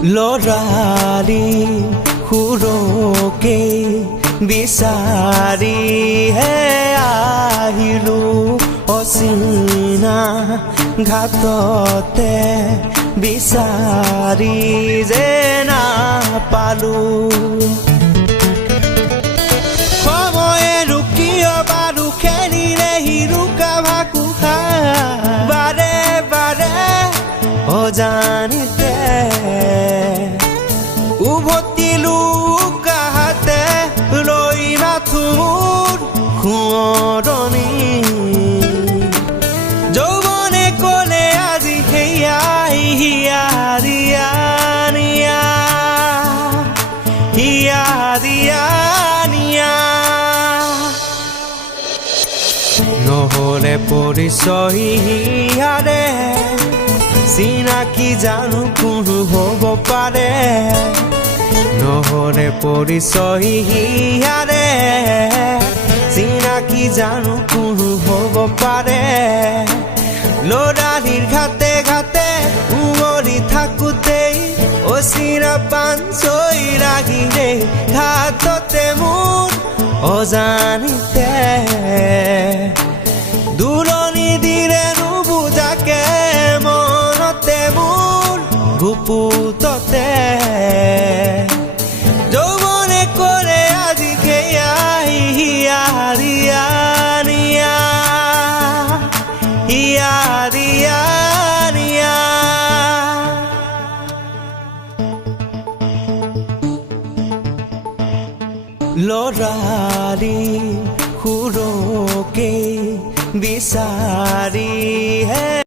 লৰালি সুৰকে বিচাৰিহে আহিলো অচিনা ঘাটতে বিচাৰি যে নাপালো সময়ে ৰুকিয় বাৰু খেলিলে হিৰুকা ভাকুহা বাৰে বাৰে অজানিতে উভতিলো কাহাতে লৈ মাথো মোৰ সোঁৱৰণি যৌৱনে ক'লে আজি সেয়াই হিয়া দিয়া নিয়া হিয়া দিয়া নিয়া নহ'লে পৰিচয় হিয়াৰে চিনাকি জানো কোনো হ'ব পাৰে নহ'লে পৰিচয় হিয়াৰে চিনাকি জানো কোনো হ'ব পাৰে লৰালিৰ ঘাটে ঘাটে উমৰি থাকোঁতেই অচিনা পাঞ্চৈ লাগিলে ঘাটতে মোৰ অজানিতে দূৰণি দিলে নুবুজাকে মনতে মোৰ গুপুততে যৌৱনে কৰে আজি সেয়াই হিয়া দিয়া নিয়া হিয়া দিয়া নিয়া লৰালি সুৰকে বিচাৰি